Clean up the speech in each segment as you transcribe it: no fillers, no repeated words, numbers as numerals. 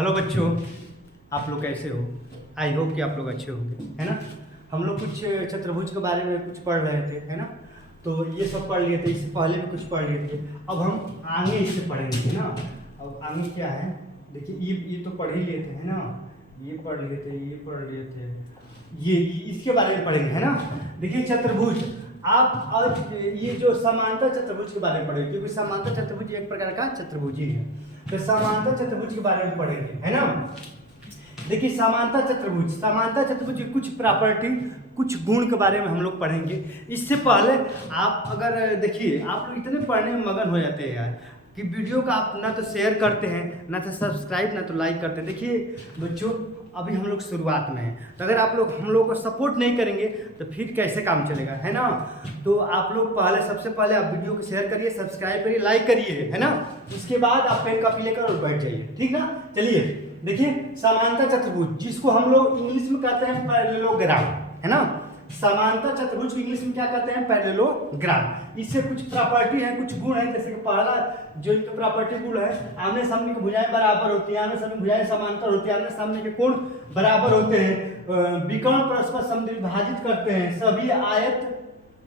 Hello बच्चों, आप लोग कैसे हो? आई होप कि आप लोग अच्छे होंगे, है ना। हम लोग कुछ चतुर्भुज के बारे में कुछ पढ़ रहे थे, है ना। तो ये सब पढ़ लिए थे, इससे पहले भी कुछ पढ़ लिए थे। अब हम आगे इससे पढ़ेंगे ना। अब आगे क्या है, देखिए ये तो पढ़ ही लिए थे, है ना। ये पढ़ लिए थे, ये पढ़ लिए थे, ये इसके बारे में पढ़ेंगे, है ना। देखिए चतुर्भुज, आप और ये जो समांतर चतुर्भुज के बारे में पढ़ेंगे, क्योंकि समांतर चतुर्भुज एक प्रकार का चतुर्भुज ही है। तो समांतर चतुर्भुज के बारे में पढ़ेंगे, है ना। देखिए समांतर चतुर्भुज की कुछ प्रॉपर्टी, कुछ गुण के बारे में हम लोग पढ़ेंगे। इससे पहले आप अगर देखिए, आप लोग इतने पढ़ने में मगन हो जाते हैं यार कि वीडियो का आप ना तो शेयर करते हैं, ना तो सब्सक्राइब, ना तो लाइक करते हैं। देखिए बच्चों, अभी हम लोग शुरुआत में हैं, तो अगर आप लोग हम लोग को सपोर्ट नहीं करेंगे तो फिर कैसे काम चलेगा, है ना। तो आप लोग सबसे पहले आप वीडियो को शेयर करिए, सब्सक्राइब करिए, लाइक करिए, है ना। उसके बाद आप पेन कॉपी लेकर और बैठ जाइए, ठीक ना। चलिए देखिए, समांतर चतुर्भुज जिसको हम लोग इंग्लिश में कहते हैं पैरेललोग्राम, है ना। समांतर चतुर्भुज को इंग्लिश में क्या कहते हैं? पैरेललोग्राम। इससे कुछ प्रॉपर्टी है, कुछ गुण है। जैसे कि पहला जो इनका प्रॉपर्टी गुण है, आमने सामने की भुजाएं बराबर होती हैं, आमने सामने की भुजाएं समांतर होती हैं, आमने सामने के कोण बराबर होते हैं, विकर्ण परस्पर समद्विभाजित करते हैं, सभी आयत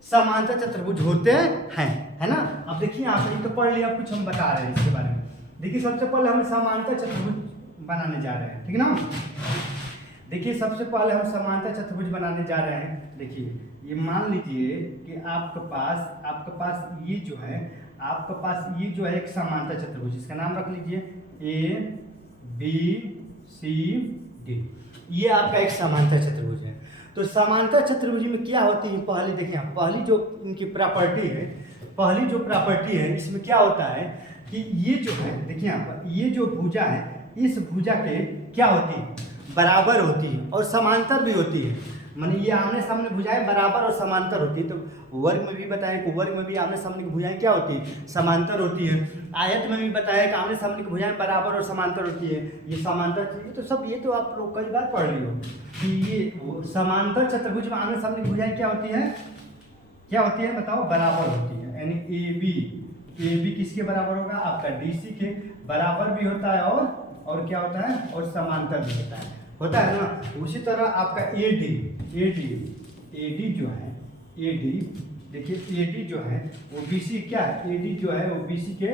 समांतर चतुर्भुज होते हैं, है ना। अब देखिए यहाँ पर तो पढ़ लिया, कुछ हम बता रहे हैं इसके बारे में। देखिए सबसे पहले हम समांतर चतुर्भुज बनाने जा रहे हैं, ठीक ना। देखिए सबसे पहले हम समांतर चतुर्भुज बनाने जा रहे हैं। देखिए ये मान लीजिए कि आपके पास ये जो है, आपके पास ये जो है एक समांतर चतुर्भुज, इसका नाम रख लीजिए ए बी सी डी। ये आपका एक समांतर चतुर्भुज है। तो समांतर चतुर्भुज में क्या होती है, पहले देखिए, पहली जो इनकी प्रॉपर्टी है, पहली जो प्रॉपर्टी है इसमें क्या होता है कि ये जो है, देखिए यहाँ पर ये जो भुजा है, इस भुजा के क्या होती है? बराबर होती है और समांतर भी होती है। माने ये आमने सामने भुजाएं बराबर और समांतर होती है। तो वर्ग में भी बताया कि वर्ग में भी आमने सामने की भुजाएं क्या होती है? समांतर होती है। आयत में भी बताया कि आमने सामने की भुजाएं बराबर और समांतर होती है। ये समांतर चीजें तो सब ये तो आप लोग कई बार पढ़ ली हो कि ये समांतर चतुर्भुज में आमने सामने की भुजाएं क्या होती है? क्या होती है बताओ? बराबर होती है। यानी ए बी किसके बराबर होगा? आपका DC के बराबर भी होता है और क्या होता है? और समांतर भी होता है ना। उसी तरह आपका AD जो है, देखिए AD जो है वो BC क्या है? AD जो है वो BC के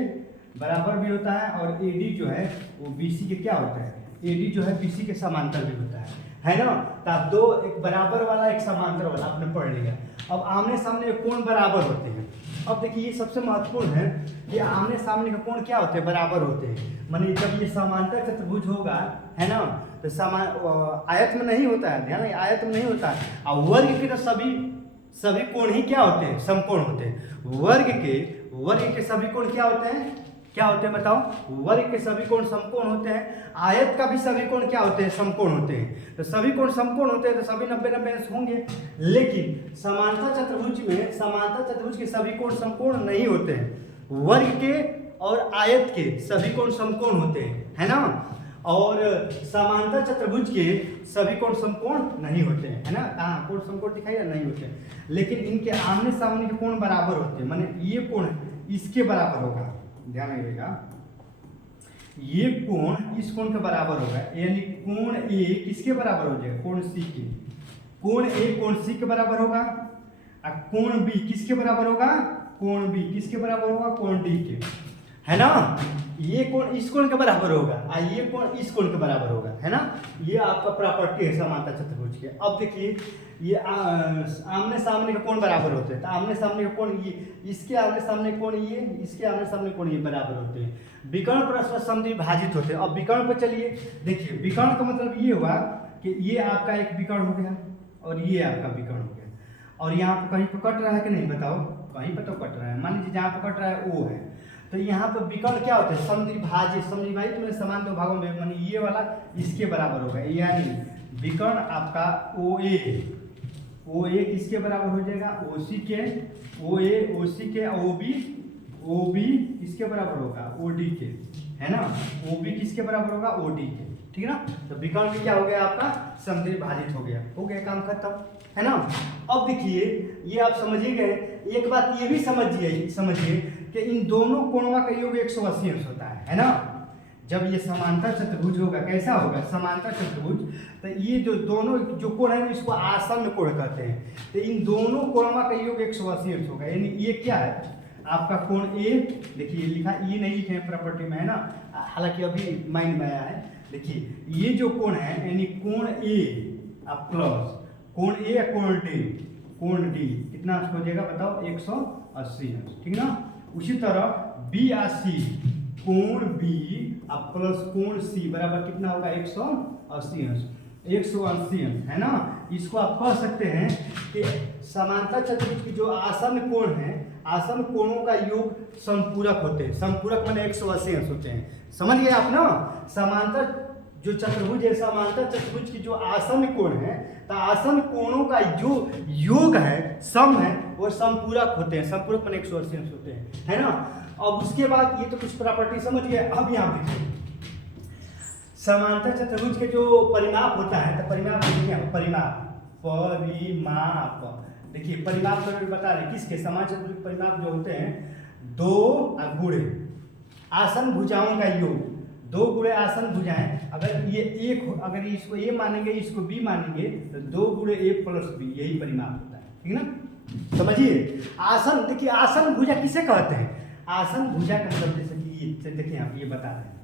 बराबर भी होता है और AD जो है वो BC के क्या होता है? AD जो है BC के समांतर भी होता है ना। तो आप दो, एक बराबर वाला एक समांतर वाला आपने पढ़ लिया। अब आमने सामने कोण बराबर होते हैं। अब देखिए ये सबसे महत्वपूर्ण है कि आमने सामने के कोण क्या होते हैं? बराबर होते हैं। माने जब ये समांतर चतुर्भुज होगा, है ना, तो आयत में नहीं होता है, ध्यान, आयत में नहीं होता है। और वर्ग के तो सभी कोण ही क्या होते हैं? समकोण होते हैं। वर्ग के सभी कोण क्या होते हैं? क्या होते हैं बताओ? वर्ग के सभी कोण समकोण होते हैं। आयत का भी सभी कोण क्या होते हैं? समकोण होते हैं। तो सभी कोण समकोण होते हैं तो सभी 90-90 अंश होंगे। लेकिन समांतर चतुर्भुज के सभी कोण समकोण नहीं होते हैं। वर्ग के और आयत के सभी कोण समकोण होते हैं, है ना। और समांतर चतुर्भुज के सभी कोण समकोण नहीं होते हैं, है ना। कहाँ कोण समकोण दिखाई नहीं होते हैं, लेकिन इनके आमने सामने के कोण बराबर होते हैं। माने ये कोण इसके बराबर होगा, ध्यान रखिएगा, ये कोण इस कोण के बराबर होगा। यानी कोण A किसके बराबर हो जाएगा? कोण C के। कोण A कोण C के बराबर होगा। और कोण B किसके बराबर होगा? कोण B किसके बराबर होगा? कोण D के, है ना। ये कोण इस कोण के बराबर होगा और ये कोण इस कोण के बराबर होगा, है ना। ये आपका प्रॉपर्टी है समांतर चतुर्भुज के। अब देखिए ये आमने सामने के कोण बराबर होते हैं। तो आमने सामने के कोण ये, इसके आमने सामने कोण ये, इसके आमने सामने कोण ये बराबर होते हैं। विकर्ण परस्पर समद्विभाजित होते हैं। अब विकर्ण पर चलिए, देखिए विकर्ण का मतलब ये हुआ कि ये आपका एक विकर्ण हो गया और ये आपका विकर्ण हो गया। और यहाँ पर कहीं पर कट रहा है कि नहीं बताओ? कहीं पर तो कट रहा है। मान लीजिए जहाँ पर कट रहा है वो है, तो यहाँ पर विकर्ण क्या होते हैं? समद्विभाजित मैंने समान दो भागों में, माने ये वाला इसके बराबर होगा। यानी विकर्ण आपका OA किसके बराबर हो जाएगा? OC के, OC के, OB किसके बराबर होगा? OD के, है ना। OB किसके बराबर होगा? OD के, ठीक है ना। तो विकर्ण क्या हो गया? आपका समद्विभाजित हो गया, काम खत्म, है ना। अब देखिए ये आप समझ ही गए। एक बात ये भी समझिए कि इन दोनों कोणों का योग 180 अंश होता है ना। जब ये समांतर चतुर्भुज होगा, कैसा होगा समांतर चतुर्भुज, तो ये जो दोनों जो कोण है इसको आसन्न कोण कहते हैं। तो इन दोनों कोणों का योग 180 अंश होगा। यानी ये क्या है आपका कोण ए, देखिए लिखा ये नहीं लिखे हैं प्रॉपर्टी में है ना, हालांकि अभी माइंड में आया है। देखिए ये जो कोण है यानी कोण ए आप प्लस कोण ए या कोण डी कितना हो जाएगा बताओ 180 अंश, ठीक ना। उसी तरह बी या सी, कोण बी अब प्लस कोण सी बराबर कितना होगा 180 अंश, 180 अंश है ना। इसको आप कह सकते हैं कि समांतर चतुर्भुज की जो आसन्न कोण है, आसन्न कोणों का योग समपूरक होते हैं। समपूरक माने 180 अंश होते हैं, समझ गए आप ना। समांतर जो चतुर्भुज है, समांतर चतुर्भुज की जो आसन्न कोण है, तो आसन्न कोणों का जो योग है, सम है, वो समपूरक होते हैं। समपूरक माने 180 अंश होते हैं, है ना। अब उसके बाद ये तो कुछ प्रॉपर्टी समझ गए। अब यहाँ देखिए समांतर चतुर्भुज के जो परिमाप होता है, तो परिमाप देखिए परिमाप देखिए परिमाप तो बता रहे किसके, समांतर चतुर्भुज के परिमाप जो होते हैं 2 गुणे आसन्न भुजाओं का योग, 2 गुणे आसन्न भुजाएं, अगर ये एक, अगर इसको ए मानेंगे इसको बी मानेंगे, तो 2 गुणे ए प्लस बी, यही परिमाप होता है, ठीक ना। समझिए आसन, देखिए आसन भुजा किसे कहते हैं। आसन भुजा का मतलब जैसे कि ये देखिए आप ये बता रहे हैं,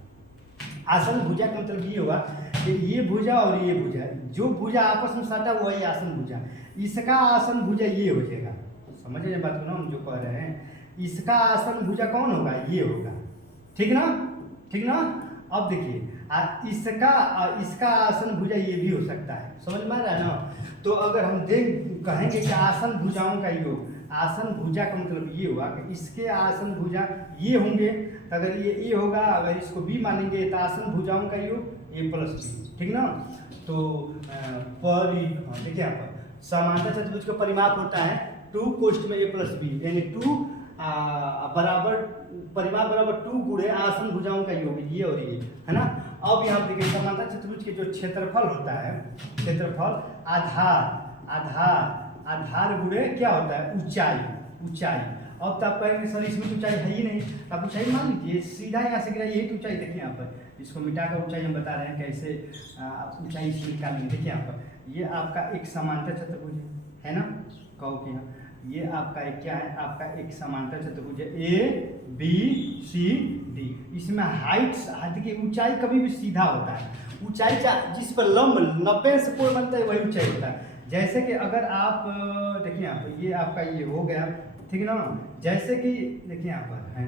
आसन भुजा का मतलब ये होगा कि ये भुजा और ये भुजा, जो भुजा आपस में सटा वही आसन भुजा, इसका आसन भुजा ये हो जाएगा। समझिए बात को ना, हम जो कह रहे हैं इसका आसन भुजा कौन होगा, ये होगा, ठीक ना, ठीक ना। अब देखिए इसका आसन भुजा ये भी हो सकता है, समझ में आ रहा है ना। तो अगर हम कहेंगे कि आसन भुजाओं का योग, आसन भुजा का मतलब ये हुआ कि इसके आसन भुजा ये होंगे, तो अगर ये ए होगा, अगर इसको बी मानेंगे तो आसन भुजाओं का योग ए प्लस बी, ठीक ना। तो देखिए यहाँ पर समांतर चतुर्भुज का परिमाप होता है 2 कोष्ठ में ए प्लस बी, यानी 2 बराबर परिमाप बराबर 2 गुणे आसन भुजाओं का योग, ये और ये है ना। अब यहाँ देखिए समांतर चतुर्भुज के जो क्षेत्रफल होता है, क्षेत्रफल आधार गुणे क्या होता है ऊंचाई। अब तो आप कहेंगे सर इसमें तो ऊंचाई है ही नहीं, आप ऊंचाई मान लीजिए सीधा यहाँ से गिरा, यही तो ऊंचाई। देखिए यहाँ पर इसको मिटाकर ऊंचाई हम बता रहे हैं कैसे ऊंचाई इसमें निकालेंगे। देखिए यहाँ पर ये आपका एक समांतर चतुर्भुज है ना, कहो कि हाँ ये आपका एक क्या है, आपका एक समांतर चतुर्भुज है ए बी सी डी। इसमें हाइट, देखिए ऊंचाई कभी भी सीधा होता है, ऊंचाई जिस पर लंब 90 से कोण बनता है वही ऊंचाई होता है। जैसे कि अगर आप देखिए यहाँ पर ये आपका ये हो गया, ठीक है ना। जैसे कि देखिए यहाँ पर है,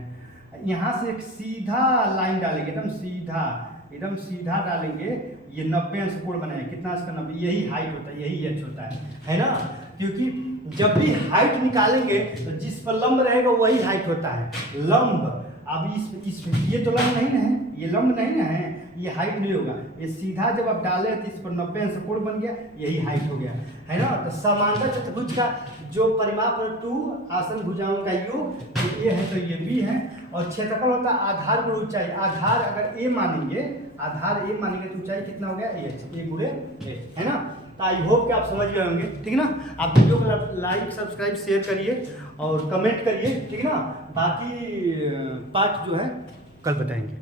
यहाँ से एक सीधा लाइन डालेंगे, एकदम सीधा डालेंगे, ये 90 अंश कोण बनाएंगे, कितना इसका 90, यही हाइट होता है, यही एच होता है ना। क्योंकि जब भी हाइट निकालेंगे तो जिस पर लंब रहेगा वही हाइट होता है। लंब अब इस ये तो लंब नहीं है, ये लंब नहीं ना है, ये हाइट नहीं होगा, ये सीधा जब आप डाले तो इस पर 90 अंश कोण बन गया, यही हाइट हो गया, है ना। तो समांतर चतुर्भुज का जो परिमाप 2 आसन भुजाओं का योग, तो ए है तो ये बी है, और क्षेत्रफल होता है आधार गुणे ऊंचाई। आधार अगर ए मानेंगे, तो ऊंचाई कितना हो गया ए गुणे ए, है ना। तो आई होप कि आप समझ गए होंगे, ठीक है ना। आप वीडियो को लाइक सब्सक्राइब शेयर करिए और कमेंट करिए, ठीक है ना। बाकी पार्ट जो है कल बताएंगे।